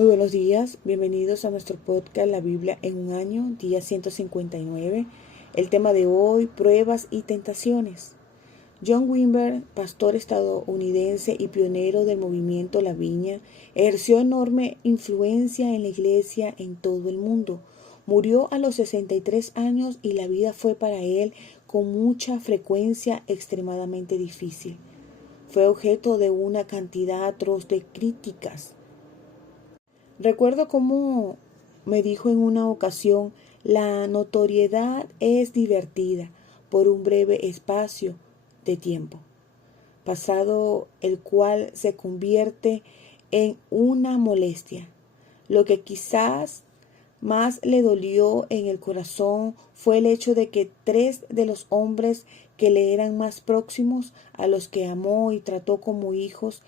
Muy buenos días, bienvenidos a nuestro podcast La Biblia en un año, día 159. El tema de hoy, pruebas y tentaciones. John Wimber, pastor estadounidense y pionero del movimiento La Viña, ejerció enorme influencia en la iglesia en todo el mundo. Murió a los 63 años y la vida fue para él con mucha frecuencia extremadamente difícil. Fue objeto de una cantidad atroz de críticas. Recuerdo cómo me dijo en una ocasión: la notoriedad es divertida por un breve espacio de tiempo, pasado el cual se convierte en una molestia. Lo que quizás más le dolió en el corazón fue el hecho de que 3 de los hombres que le eran más próximos, a los que amó y trató como hijos,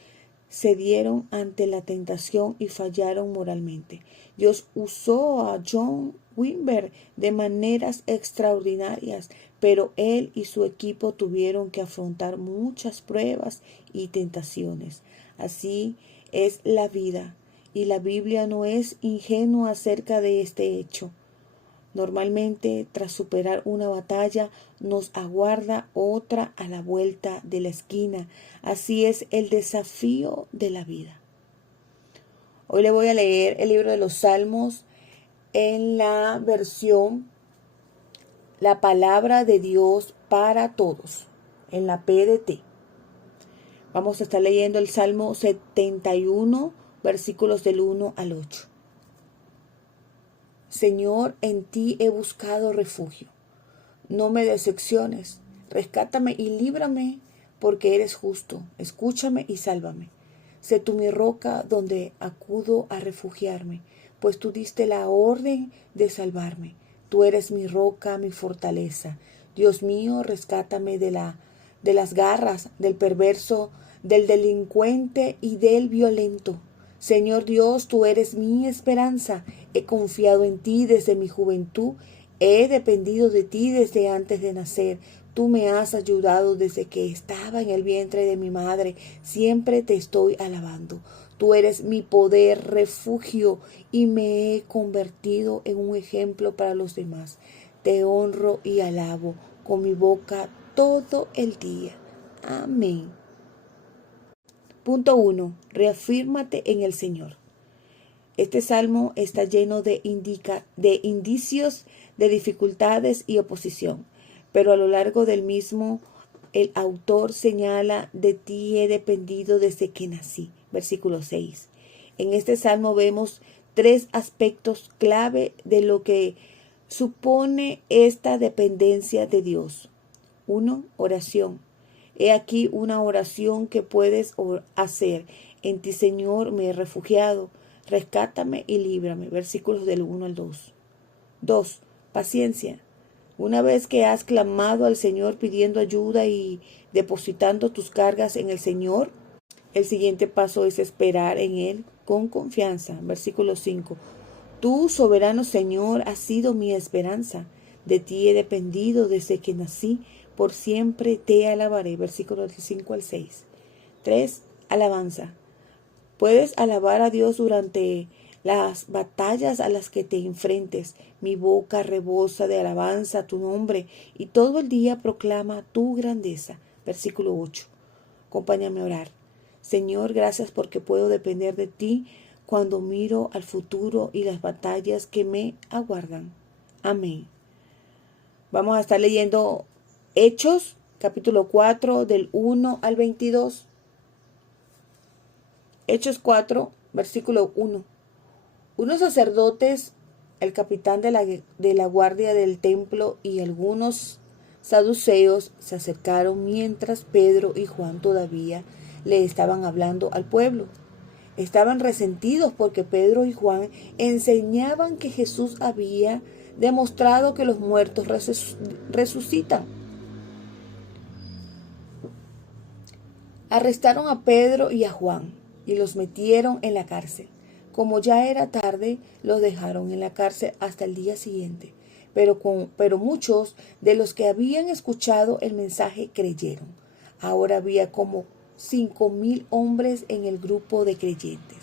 cedieron ante la tentación y fallaron moralmente. Dios usó a John Wimber de maneras extraordinarias, pero él y su equipo tuvieron que afrontar muchas pruebas y tentaciones. Así es la vida, y la Biblia no es ingenua acerca de este hecho. Normalmente, tras superar una batalla, nos aguarda otra a la vuelta de la esquina. Así es el desafío de la vida. Hoy le voy a leer el libro de los Salmos en la versión La Palabra de Dios para Todos, en la PDT. Vamos a estar leyendo el Salmo 71, versículos del 1 al 8. Señor, en ti he buscado refugio. No me decepciones. Rescátame y líbrame, porque eres justo. Escúchame y sálvame. Sé tú mi roca donde acudo a refugiarme, pues tú diste la orden de salvarme. Tú eres mi roca, mi fortaleza. Dios mío, rescátame de las garras del perverso, del delincuente y del violento. Señor Dios, tú eres mi esperanza. He confiado en ti desde mi juventud. He dependido de ti desde antes de nacer. Tú me has ayudado desde que estaba en el vientre de mi madre. Siempre te estoy alabando. Tú eres mi poder, refugio, y me he convertido en un ejemplo para los demás. Te honro y alabo con mi boca todo el día. Amén. Punto 1. Reafírmate en el Señor. Este salmo está lleno de indicios de dificultades y oposición, pero a lo largo del mismo el autor señala: de ti he dependido desde que nací. Versículo 6. En este salmo vemos 3 aspectos clave de lo que supone esta dependencia de Dios. 1. Oración. He aquí una oración que puedes hacer. En ti, Señor, me he refugiado. Rescátame y líbrame. Versículos del 1 al 2. 2. Paciencia. Una vez que has clamado al Señor pidiendo ayuda y depositando tus cargas en el Señor, el siguiente paso es esperar en Él con confianza. Versículo 5. Tú, soberano Señor, has sido mi esperanza. De ti he dependido desde que nací. Por siempre te alabaré. Versículos del 5 al 6. 3. Alabanza. Puedes alabar a Dios durante las batallas a las que te enfrentes. Mi boca rebosa de alabanza a tu nombre y todo el día proclama tu grandeza. Versículo 8. Acompáñame a orar. Señor, gracias porque puedo depender de ti cuando miro al futuro y las batallas que me aguardan. Amén. Vamos a estar leyendo Hechos, capítulo 4, del 1 al 22. Hechos 4, versículo 1. Unos sacerdotes, el capitán de la guardia del templo y algunos saduceos se acercaron mientras Pedro y Juan todavía le estaban hablando al pueblo. Estaban resentidos porque Pedro y Juan enseñaban que Jesús había demostrado que los muertos resucitan. Arrestaron a Pedro y a Juan y los metieron en la cárcel. Como ya era tarde, los dejaron en la cárcel hasta el día siguiente. Pero muchos de los que habían escuchado el mensaje creyeron. Ahora había como 5,000 hombres en el grupo de creyentes.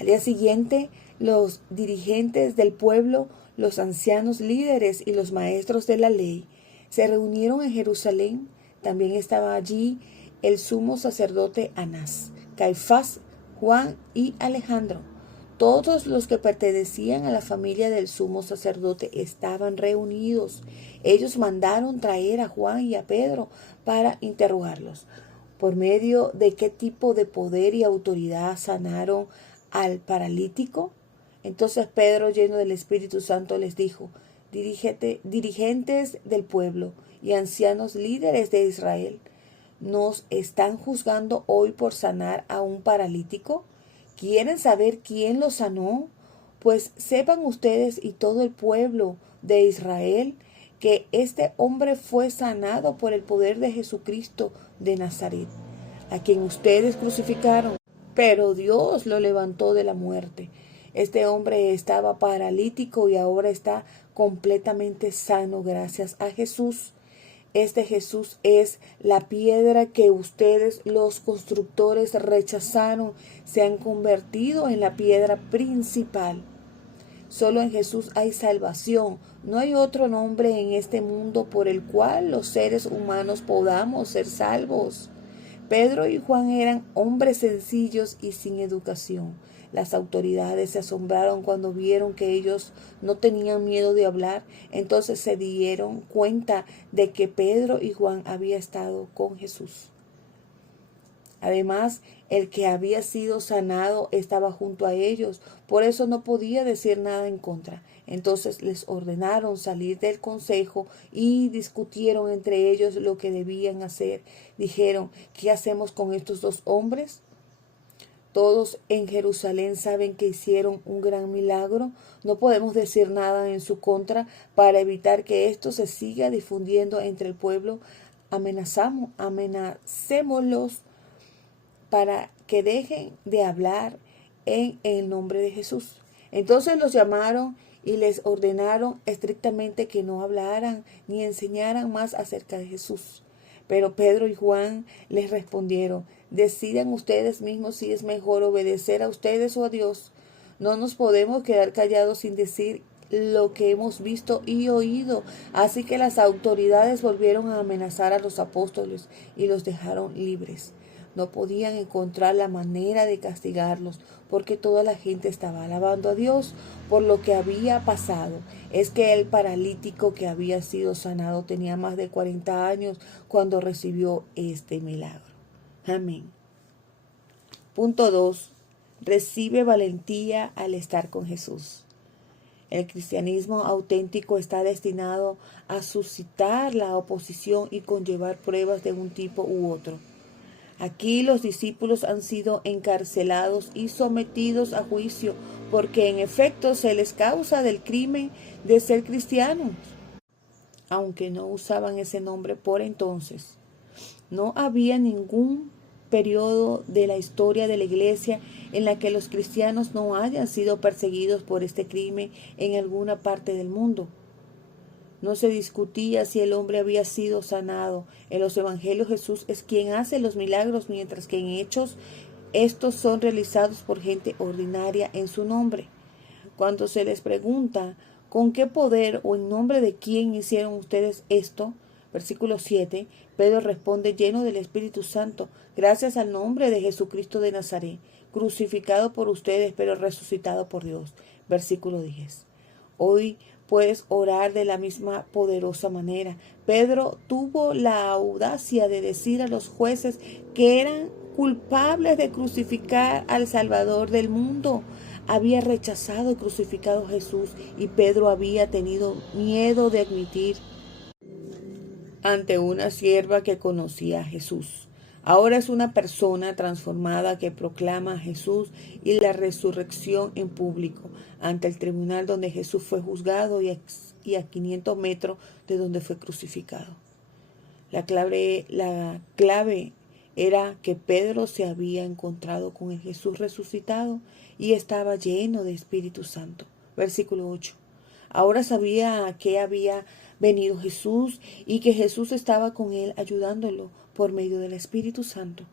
Al día siguiente, los dirigentes del pueblo, los ancianos líderes y los maestros de la ley se reunieron en Jerusalén. También estaba allí el sumo sacerdote Anás, Caifás, Juan y Alejandro. Todos los que pertenecían a la familia del sumo sacerdote estaban reunidos. Ellos mandaron traer a Juan y a Pedro para interrogarlos. ¿Por medio de qué tipo de poder y autoridad sanaron al paralítico? Entonces Pedro, lleno del Espíritu Santo, les dijo: dirigentes del pueblo y ancianos líderes de Israel, ¿nos están juzgando hoy por sanar a un paralítico? ¿Quieren saber quién lo sanó? Pues sepan ustedes y todo el pueblo de Israel que este hombre fue sanado por el poder de Jesucristo de Nazaret, a quien ustedes crucificaron, pero Dios lo levantó de la muerte. Este hombre estaba paralítico y ahora está completamente sano gracias a Jesús. Este Jesús es la piedra que ustedes, los constructores, rechazaron. Se han convertido en la piedra principal. Solo en Jesús hay salvación. No hay otro nombre en este mundo por el cual los seres humanos podamos ser salvos. Pedro y Juan eran hombres sencillos y sin educación. Las autoridades se asombraron cuando vieron que ellos no tenían miedo de hablar. Entonces se dieron cuenta de que Pedro y Juan habían estado con Jesús. Además, el que había sido sanado estaba junto a ellos, por eso no podía decir nada en contra. Entonces les ordenaron salir del consejo y discutieron entre ellos lo que debían hacer. Dijeron: ¿qué hacemos con estos dos hombres? Todos en Jerusalén saben que hicieron un gran milagro. No podemos decir nada en su contra para evitar que esto se siga difundiendo entre el pueblo. Amenacémoslos para que dejen de hablar en el nombre de Jesús. Entonces los llamaron y les ordenaron estrictamente que no hablaran ni enseñaran más acerca de Jesús. Pero Pedro y Juan les respondieron: decidan ustedes mismos si es mejor obedecer a ustedes o a Dios. No nos podemos quedar callados sin decir lo que hemos visto y oído. Así que las autoridades volvieron a amenazar a los apóstoles y los dejaron libres. No podían encontrar la manera de castigarlos porque toda la gente estaba alabando a Dios por lo que había pasado. Es que el paralítico que había sido sanado tenía más de 40 años cuando recibió este milagro. Amén. Punto 2. Recibe valentía al estar con Jesús. El cristianismo auténtico está destinado a suscitar la oposición y conllevar pruebas de un tipo u otro. Aquí los discípulos han sido encarcelados y sometidos a juicio porque en efecto se les causa del crimen de ser cristianos, aunque no usaban ese nombre por entonces. No había ningún periodo de la historia de la iglesia en la que los cristianos no hayan sido perseguidos por este crimen en alguna parte del mundo. No se discutía si el hombre había sido sanado. En los evangelios Jesús es quien hace los milagros, mientras que en Hechos estos son realizados por gente ordinaria en su nombre. Cuando se les pregunta ¿con qué poder o en nombre de quién hicieron ustedes esto? Versículo 7, Pedro responde lleno del Espíritu Santo: gracias al nombre de Jesucristo de Nazaret, crucificado por ustedes pero resucitado por Dios. Versículo 10. Hoy puedes orar de la misma poderosa manera. Pedro tuvo la audacia de decir a los jueces que eran culpables de crucificar al Salvador del mundo. Había rechazado y crucificado a Jesús y Pedro había tenido miedo de admitir ante una sierva que conocía a Jesús. Ahora es una persona transformada que proclama a Jesús y la resurrección en público ante el tribunal donde Jesús fue juzgado y a 500 metros de donde fue crucificado. La clave era que Pedro se había encontrado con el Jesús resucitado y estaba lleno de Espíritu Santo. Versículo 8. Ahora sabía a qué había venido Jesús y que Jesús estaba con él ayudándolo por medio del Espíritu Santo.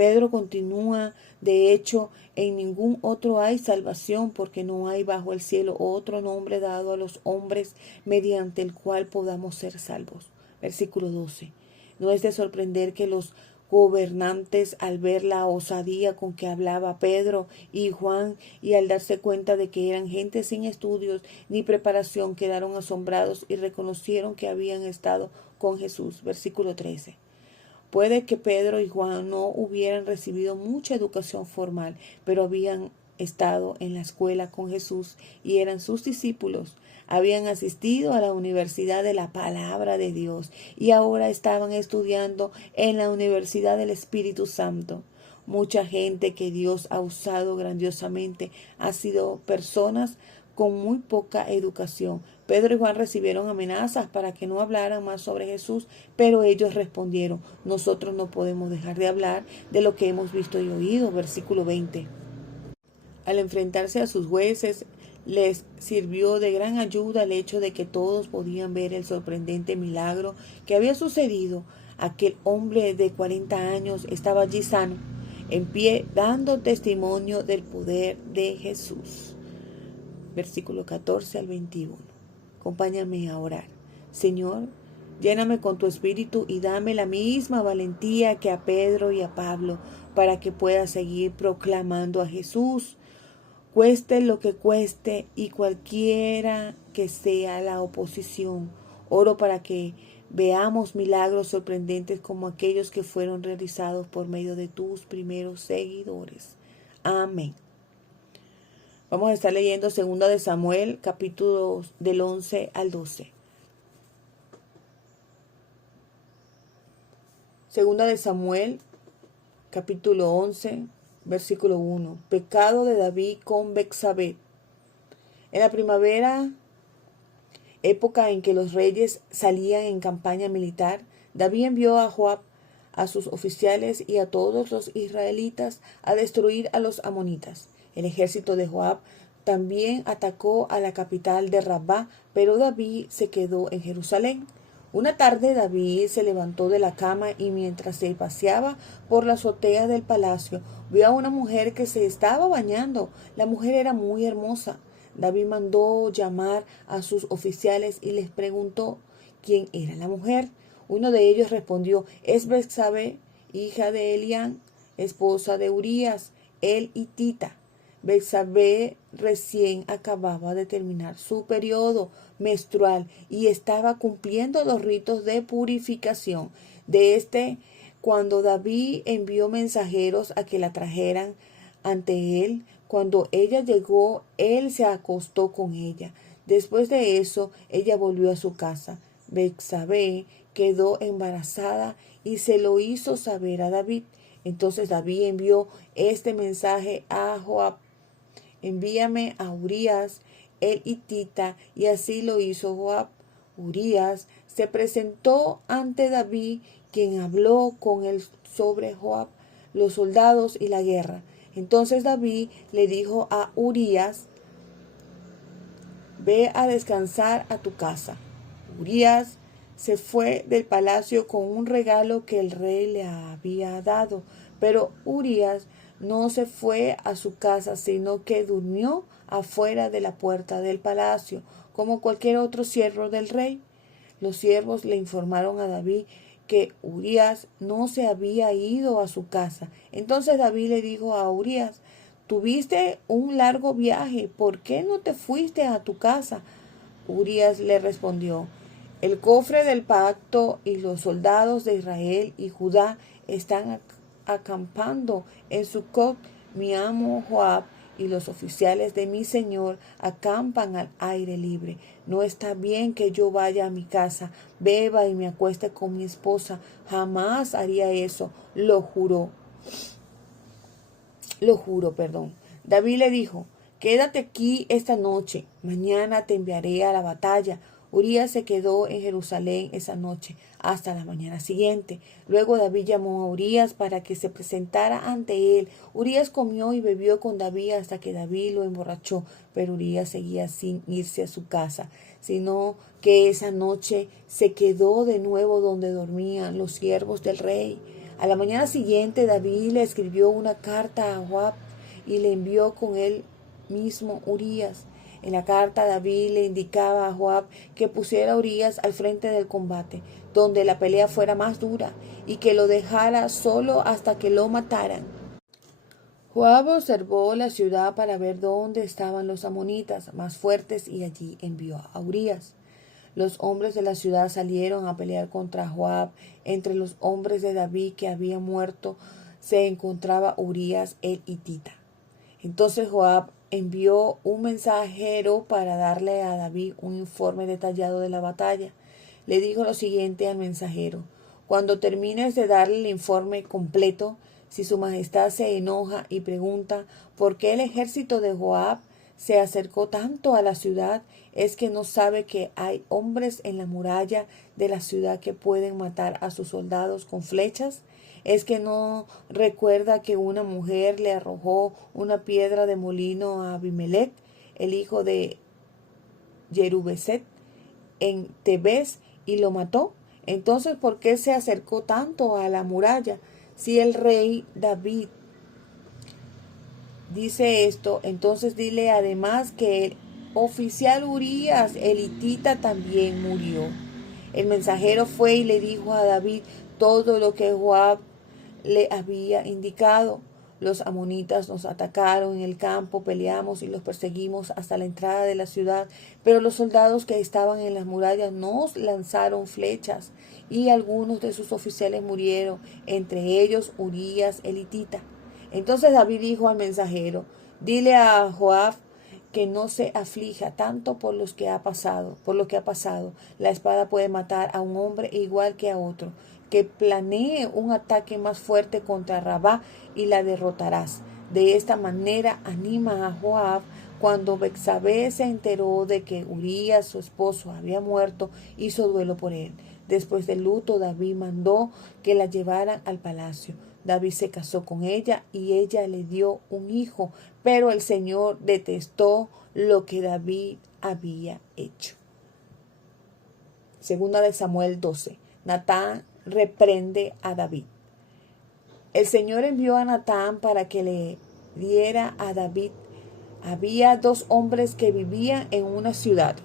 Pedro continúa, de hecho, en ningún otro hay salvación, porque no hay bajo el cielo otro nombre dado a los hombres mediante el cual podamos ser salvos. Versículo 12. No es de sorprender que los gobernantes, al ver la osadía con que hablaba Pedro y Juan, y al darse cuenta de que eran gente sin estudios ni preparación, quedaron asombrados y reconocieron que habían estado con Jesús. Versículo 13. Puede que Pedro y Juan no hubieran recibido mucha educación formal, pero habían estado en la escuela con Jesús y eran sus discípulos. Habían asistido a la Universidad de la Palabra de Dios y ahora estaban estudiando en la Universidad del Espíritu Santo. Mucha gente que Dios ha usado grandiosamente ha sido personas con muy poca educación. Pedro y Juan recibieron amenazas para que no hablaran más sobre Jesús, pero ellos respondieron: nosotros no podemos dejar de hablar de lo que hemos visto y oído. Versículo 20. Al enfrentarse a sus jueces, les sirvió de gran ayuda el hecho de que todos podían ver el sorprendente milagro que había sucedido. Aquel hombre de 40 años estaba allí sano, en pie, dando testimonio del poder de Jesús. Versículo 14 al 21. Acompáñame a orar. Señor, lléname con tu espíritu y dame la misma valentía que a Pedro y a Pablo, para que pueda seguir proclamando a Jesús, cueste lo que cueste y cualquiera que sea la oposición. Oro para que veamos milagros sorprendentes como aquellos que fueron realizados por medio de tus primeros seguidores. Amén. Vamos a estar leyendo 2 de Samuel, capítulos del 11 al 12. 2 de Samuel, capítulo 11, versículo 1. Pecado de David con Betsabé. En la primavera, época en que los reyes salían en campaña militar, David envió a Joab, a sus oficiales y a todos los israelitas a destruir a los amonitas. El ejército de Joab también atacó a la capital de Rabá, pero David se quedó en Jerusalén. Una tarde David se levantó de la cama y mientras se paseaba por la azotea del palacio, vio a una mujer que se estaba bañando. La mujer era muy hermosa. David mandó llamar a sus oficiales y les preguntó quién era la mujer. Uno de ellos respondió: es Betsabé, hija de Elián, esposa de Urías, el hitita. Betsabé recién acababa de terminar su periodo menstrual y estaba cumpliendo los ritos de purificación. Cuando David envió mensajeros a que la trajeran ante él, cuando ella llegó, él se acostó con ella. Después de eso, ella volvió a su casa. Betsabé quedó embarazada y se lo hizo saber a David. Entonces David envió este mensaje a Joab: envíame a Urías el hitita, y así lo hizo Joab. Urías se presentó ante David, quien habló con él sobre Joab, los soldados y la guerra. Entonces David le dijo a Urías: ve a descansar a tu casa. Urías se fue del palacio con un regalo que el rey le había dado, pero Urías no se fue a su casa, sino que durmió afuera de la puerta del palacio, como cualquier otro siervo del rey. Los siervos le informaron a David que Urías no se había ido a su casa. Entonces David le dijo a Urías: tuviste un largo viaje, ¿por qué no te fuiste a tu casa? Urías le respondió: el cofre del pacto y los soldados de Israel y Judá están acampando en Sucot. Mi amo Joab y los oficiales de mi señor acampan al aire libre. No está bien que yo vaya a mi casa, beba y me acueste con mi esposa. Jamás haría eso. Lo juro. David le dijo: quédate aquí esta noche, mañana te enviaré a la batalla. Urías se quedó en Jerusalén esa noche hasta la mañana siguiente. Luego David llamó a Urías para que se presentara ante él. Urías comió y bebió con David hasta que David lo emborrachó, pero Urías seguía sin irse a su casa, sino que esa noche se quedó de nuevo donde dormían los siervos del rey. A la mañana siguiente David le escribió una carta a Joab y le envió con él mismo Urías. En la carta David le indicaba a Joab que pusiera a Urías al frente del combate, donde la pelea fuera más dura, y que lo dejara solo hasta que lo mataran. Joab observó la ciudad para ver dónde estaban los amonitas más fuertes y allí envió a Urías. Los hombres de la ciudad salieron a pelear contra Joab. Entre los hombres de David que habían muerto se encontraba Urías el hitita. Entonces Joab envió un mensajero para darle a David un informe detallado de la batalla. Le dijo lo siguiente al mensajero: cuando termines de darle el informe completo, si su majestad se enoja y pregunta por qué el ejército de Joab se acercó tanto a la ciudad, es que no sabe que hay hombres en la muralla de la ciudad que pueden matar a sus soldados con flechas. Es que no recuerda que una mujer le arrojó una piedra de molino a Abimelech, el hijo de Jerubeset, en Tebes, y lo mató. Entonces, ¿por qué se acercó tanto a la muralla? Si el rey David dice esto, entonces dile además que el oficial Urías el hitita también murió. El mensajero fue y le dijo a David todo lo que Joab le había indicado. Los amonitas nos atacaron en el campo, peleamos y los perseguimos hasta la entrada de la ciudad, pero los soldados que estaban en las murallas nos lanzaron flechas y algunos de sus oficiales murieron, entre ellos Urías el hitita. Entonces David dijo al mensajero: dile a Joab que no se aflija tanto por lo que ha pasado. La espada puede matar a un hombre igual que a otro. Que planee un ataque más fuerte contra Rabá y la derrotarás. De esta manera anima a Joab. Cuando Betsabé se enteró de que Urías, su esposo, había muerto, hizo duelo por él. Después del luto, David mandó que la llevaran al palacio. David se casó con ella y ella le dio un hijo, pero el Señor detestó lo que David había hecho. Segunda de Samuel 12. Natán reprende a David. El Señor envió a Natán para que le diera a David. Había dos hombres que vivían en una ciudad.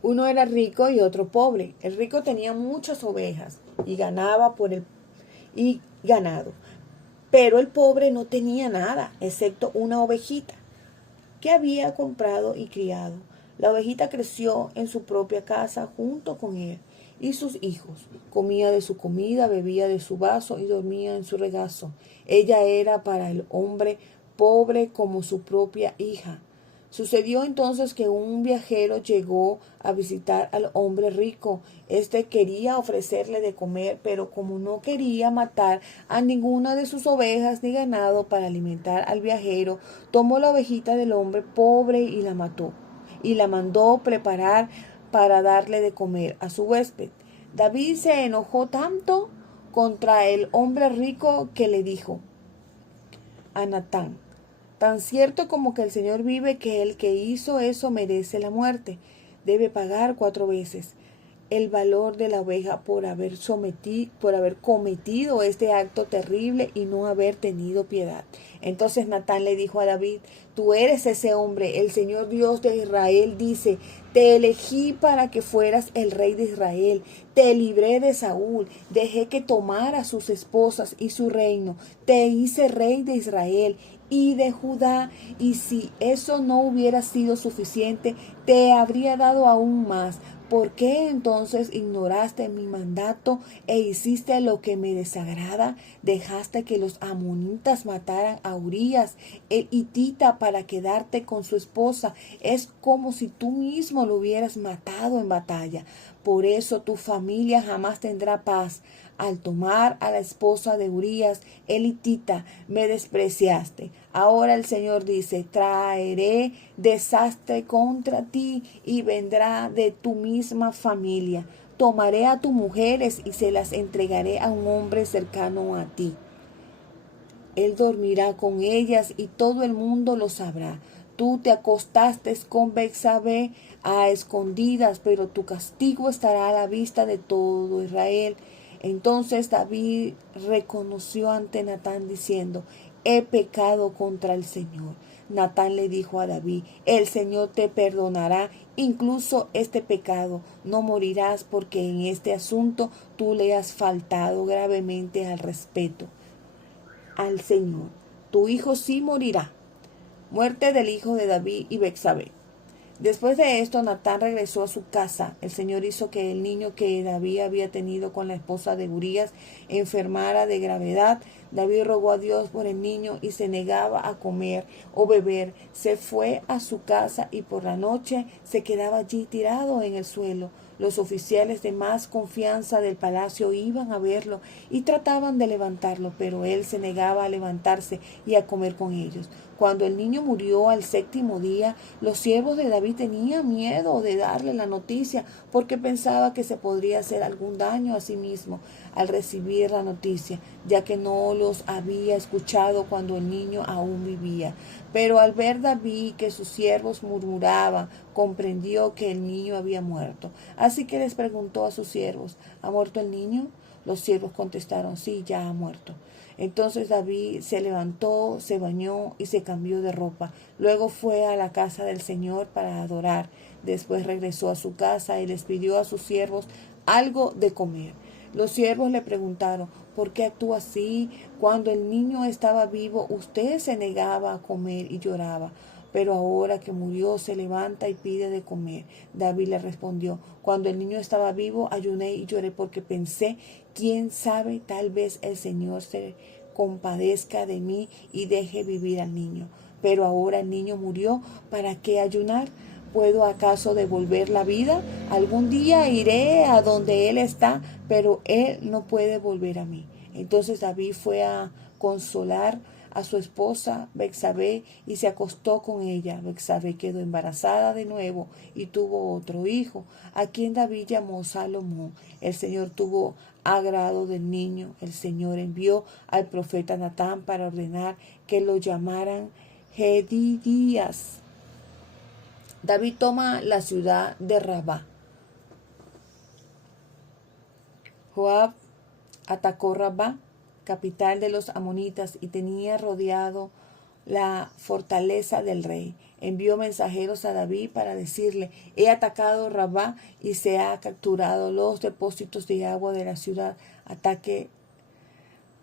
Uno era rico y otro pobre. El rico tenía muchas ovejas y ganado, pero el pobre no tenía nada, excepto una ovejita que había comprado y criado. La ovejita creció en su propia casa junto con él y sus hijos. Comía de su comida, bebía de su vaso y dormía en su regazo. Ella era para el hombre pobre como su propia hija. Sucedió entonces que un viajero llegó a visitar al hombre rico. Este quería ofrecerle de comer, pero como no quería matar a ninguna de sus ovejas ni ganado para alimentar al viajero, tomó la ovejita del hombre pobre y la mató, y la mandó preparar para darle de comer a su huésped. David se enojó tanto contra el hombre rico que le dijo a Natán: tan cierto como que el Señor vive, que el que hizo eso merece la muerte. Debe pagar 4 veces el valor de la oveja por haber cometido este acto terrible y no haber tenido piedad. Entonces Natán le dijo a David: tú eres ese hombre. El Señor Dios de Israel dice: te elegí para que fueras el rey de Israel. Te libré de Saúl, dejé que tomara sus esposas y su reino. Te hice rey de Israel y de Judá, y si eso no hubiera sido suficiente, te habría dado aún más. ¿Por qué entonces ignoraste mi mandato e hiciste lo que me desagrada? Dejaste que los amonitas mataran a Urías el hitita para quedarte con su esposa. Es como si tú mismo lo hubieras matado en batalla. Por eso tu familia jamás tendrá paz. Al tomar a la esposa de Urías el hitita, me despreciaste. Ahora el Señor dice: traeré desastre contra ti y vendrá de tu misma familia. Tomaré a tus mujeres y se las entregaré a un hombre cercano a ti. Él dormirá con ellas y todo el mundo lo sabrá. Tú te acostaste con Betsabé a escondidas, pero tu castigo estará a la vista de todo Israel. Entonces David reconoció ante Natán diciendo: he pecado contra el Señor. Natán le dijo a David: el Señor te perdonará incluso este pecado. No morirás porque en este asunto tú le has faltado gravemente al respeto al Señor. Tu hijo sí morirá. Muerte del hijo de David y Betsabé. Después de esto, Natán regresó a su casa. El Señor hizo que el niño que David había tenido con la esposa de Urías enfermara de gravedad. David rogó a Dios por el niño y se negaba a comer o beber. Se fue a su casa y por la noche se quedaba allí tirado en el suelo. Los oficiales de más confianza del palacio iban a verlo y trataban de levantarlo, pero él se negaba a levantarse y a comer con ellos. Cuando el niño murió al 7º día, los siervos de David tenían miedo de darle la noticia porque pensaba que se podría hacer algún daño a sí mismo al recibir la noticia, ya que no los había escuchado cuando el niño aún vivía. Pero al ver David que sus siervos murmuraban, comprendió que el niño había muerto. Así que les preguntó a sus siervos: ¿ha muerto el niño? Los siervos contestaron: sí, ya ha muerto. Entonces David se levantó, se bañó y se cambió de ropa. Luego fue a la casa del Señor para adorar. Después regresó a su casa y les pidió a sus siervos algo de comer. Los siervos le preguntaron: ¿por qué actúa así? Cuando el niño estaba vivo, usted se negaba a comer y lloraba. Pero ahora que murió, se levanta y pide de comer. David le respondió: cuando el niño estaba vivo, ayuné y lloré porque pensé: quién sabe, tal vez el Señor se compadezca de mí y deje vivir al niño. Pero ahora el niño murió, ¿para qué ayunar? ¿Puedo acaso devolver la vida? Algún día iré a donde él está, pero él no puede volver a mí. Entonces David fue a consolar a su esposa Betsabé y se acostó con ella. Betsabé quedó embarazada de nuevo y tuvo otro hijo, a quien David llamó Salomón. El Señor tuvo agrado del niño. El Señor envió al profeta Natán para ordenar que lo llamaran Jedidías. David toma la ciudad de Rabá. Joab atacó Rabá, capital de los amonitas, y tenía rodeado la fortaleza del rey. Envió mensajeros a David para decirle: he atacado Rabá y se ha capturado los depósitos de agua de la ciudad. Ataque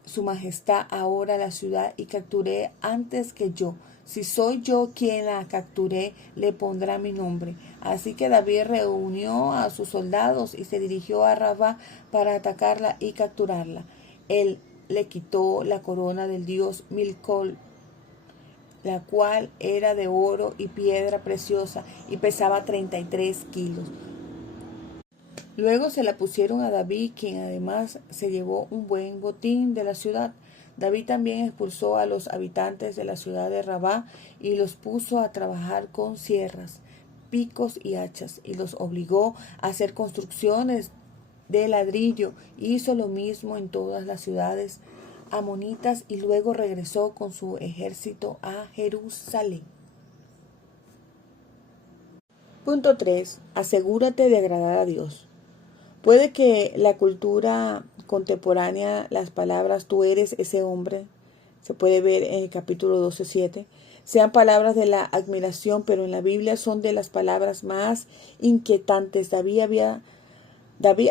su majestad ahora la ciudad y capturé antes que yo. Si soy yo quien la capturé, le pondrá mi nombre. Así que David reunió a sus soldados y se dirigió a Rabá para atacarla y capturarla. Él le quitó la corona del dios Milcol, la cual era de oro y piedra preciosa y pesaba 33 kilos. Luego se la pusieron a David, quien además se llevó un buen botín de la ciudad. David también expulsó a los habitantes de la ciudad de Rabá y los puso a trabajar con sierras, picos y hachas, y los obligó a hacer construcciones de ladrillo. Hizo lo mismo en todas las ciudades amonitas y luego regresó con su ejército a Jerusalén. Punto 3. Asegúrate de agradar a Dios. Puede que la cultura contemporánea, las palabras "tú eres ese hombre", se puede ver en el capítulo 12:7, sean palabras de la admiración, pero en la Biblia son de las palabras más inquietantes. David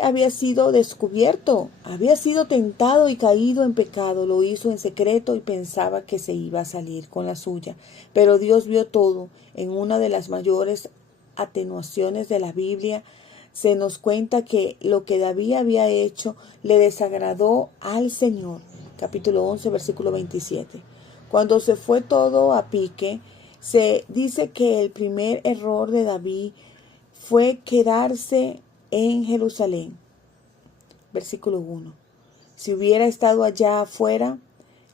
había sido descubierto, había sido tentado y caído en pecado. Lo hizo en secreto y pensaba que se iba a salir con la suya. Pero Dios vio todo. En una de las mayores atenuaciones de la Biblia, se nos cuenta que lo que David había hecho le desagradó al Señor. Capítulo 11, versículo 27. Cuando se fue todo a pique, se dice que el primer error de David fue quedarse en Jerusalén. Versículo 1. Si hubiera estado allá afuera,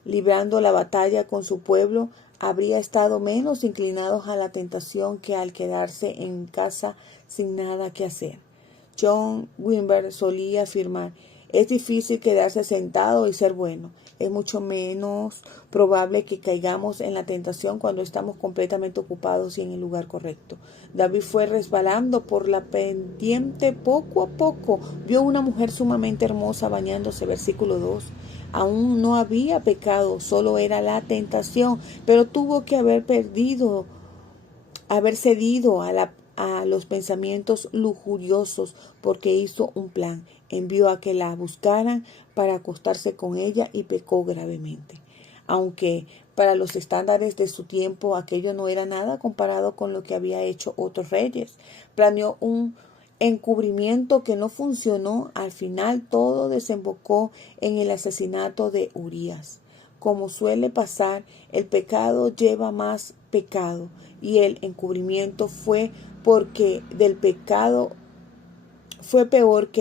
librando la batalla con su pueblo, habría estado menos inclinado a la tentación que al quedarse en casa sin nada que hacer. John Wimber solía afirmar: Es difícil quedarse sentado y ser bueno. Es mucho menos probable que caigamos en la tentación cuando estamos completamente ocupados y en el lugar correcto. David fue resbalando por la pendiente poco a poco. Vio una mujer sumamente hermosa bañándose, versículo 2. Aún no había pecado, solo era la tentación, pero tuvo que haber cedido a los pensamientos lujuriosos porque hizo un plan. Envió a que la buscaran para acostarse con ella y pecó gravemente. Aunque para los estándares de su tiempo aquello no era nada comparado con lo que había hecho otros reyes. Planeó un encubrimiento que no funcionó. Al final todo desembocó en el asesinato de Urías. Como suele pasar, el pecado lleva más pecado y el encubrimiento fue peor que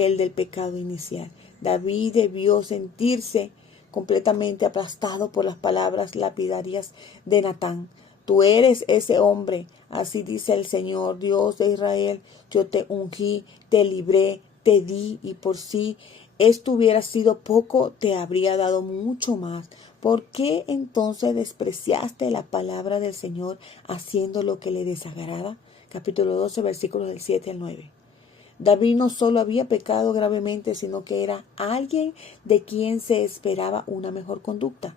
el del pecado inicial. David debió sentirse completamente aplastado por las palabras lapidarias de Natán. Tú eres ese hombre, así dice el Señor, Dios de Israel. Yo te ungí, te libré, te di, y por si esto hubiera sido poco, te habría dado mucho más. ¿Por qué entonces despreciaste la palabra del Señor haciendo lo que le desagrada? Capítulo 12, versículos del 7 al 9. David no solo había pecado gravemente, sino que era alguien de quien se esperaba una mejor conducta.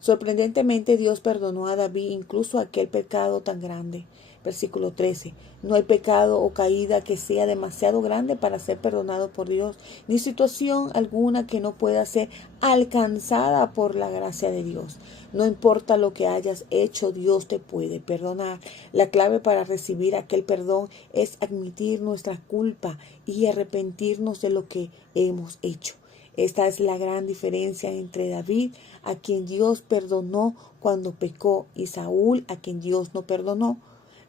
Sorprendentemente, Dios perdonó a David incluso aquel pecado tan grande. Versículo 13. No hay pecado o caída que sea demasiado grande para ser perdonado por Dios, ni situación alguna que no pueda ser alcanzada por la gracia de Dios. No importa lo que hayas hecho, Dios te puede perdonar. La clave para recibir aquel perdón es admitir nuestra culpa y arrepentirnos de lo que hemos hecho. Esta es la gran diferencia entre David, a quien Dios perdonó cuando pecó, y Saúl, a quien Dios no perdonó.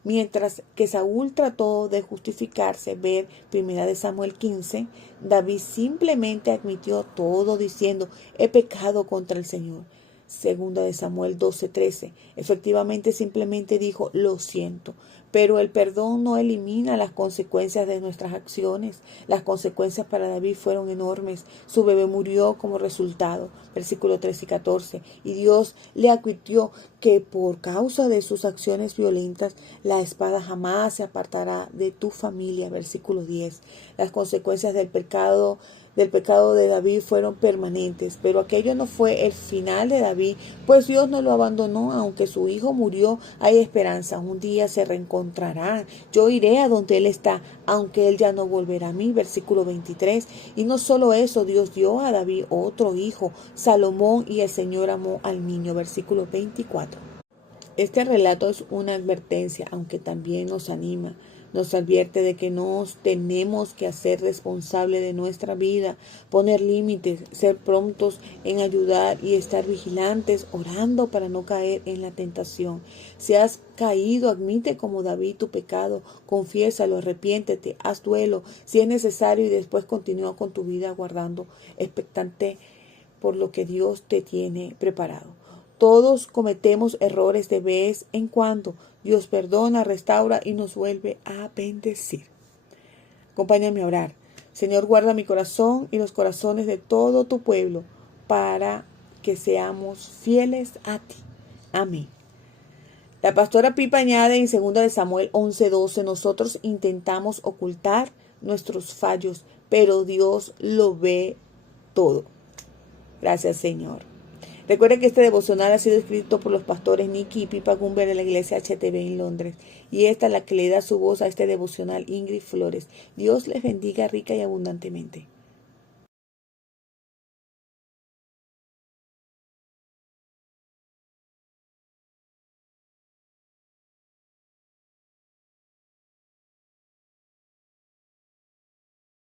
Mientras que Saúl trató de justificarse, ver 1 Samuel 15, David simplemente admitió todo diciendo: he pecado contra el Señor. 2 Samuel 12:13. Efectivamente, simplemente dijo: lo siento. Pero el perdón no elimina las consecuencias de nuestras acciones. Las consecuencias para David fueron enormes. Su bebé murió como resultado. Versículos 13 y 14. Y Dios le advirtió que por causa de sus acciones violentas, la espada jamás se apartará de tu familia. Versículo 10. Las consecuencias del pecado de David fueron permanentes, pero aquello no fue el final de David, pues Dios no lo abandonó. Aunque su hijo murió, hay esperanza. Un día se reencontrarán. Yo iré a donde él está, aunque él ya no volverá a mí. Versículo 23. Y no solo eso, Dios dio a David otro hijo, Salomón, y el Señor amó al niño. Versículo 24. Este relato es una advertencia, aunque también nos anima. Nos advierte de que nos tenemos que hacer responsables de nuestra vida, poner límites, ser prontos en ayudar y estar vigilantes, orando para no caer en la tentación. Si has caído, admite como David tu pecado, confiésalo, arrepiéntete, haz duelo si es necesario y después continúa con tu vida guardando, expectante por lo que Dios te tiene preparado. Todos cometemos errores de vez en cuando. Dios perdona, restaura y nos vuelve a bendecir. Acompáñame a orar. Señor, guarda mi corazón y los corazones de todo tu pueblo para que seamos fieles a ti. Amén. La pastora Pipa añade en 2 Samuel 11:12, nosotros intentamos ocultar nuestros fallos, pero Dios lo ve todo. Gracias, Señor. Recuerden que este devocional ha sido escrito por los pastores Nicky y Pipa Gumber de la iglesia HTB en Londres. Y esta es la que le da su voz a este devocional, Ingrid Flores. Dios les bendiga rica y abundantemente.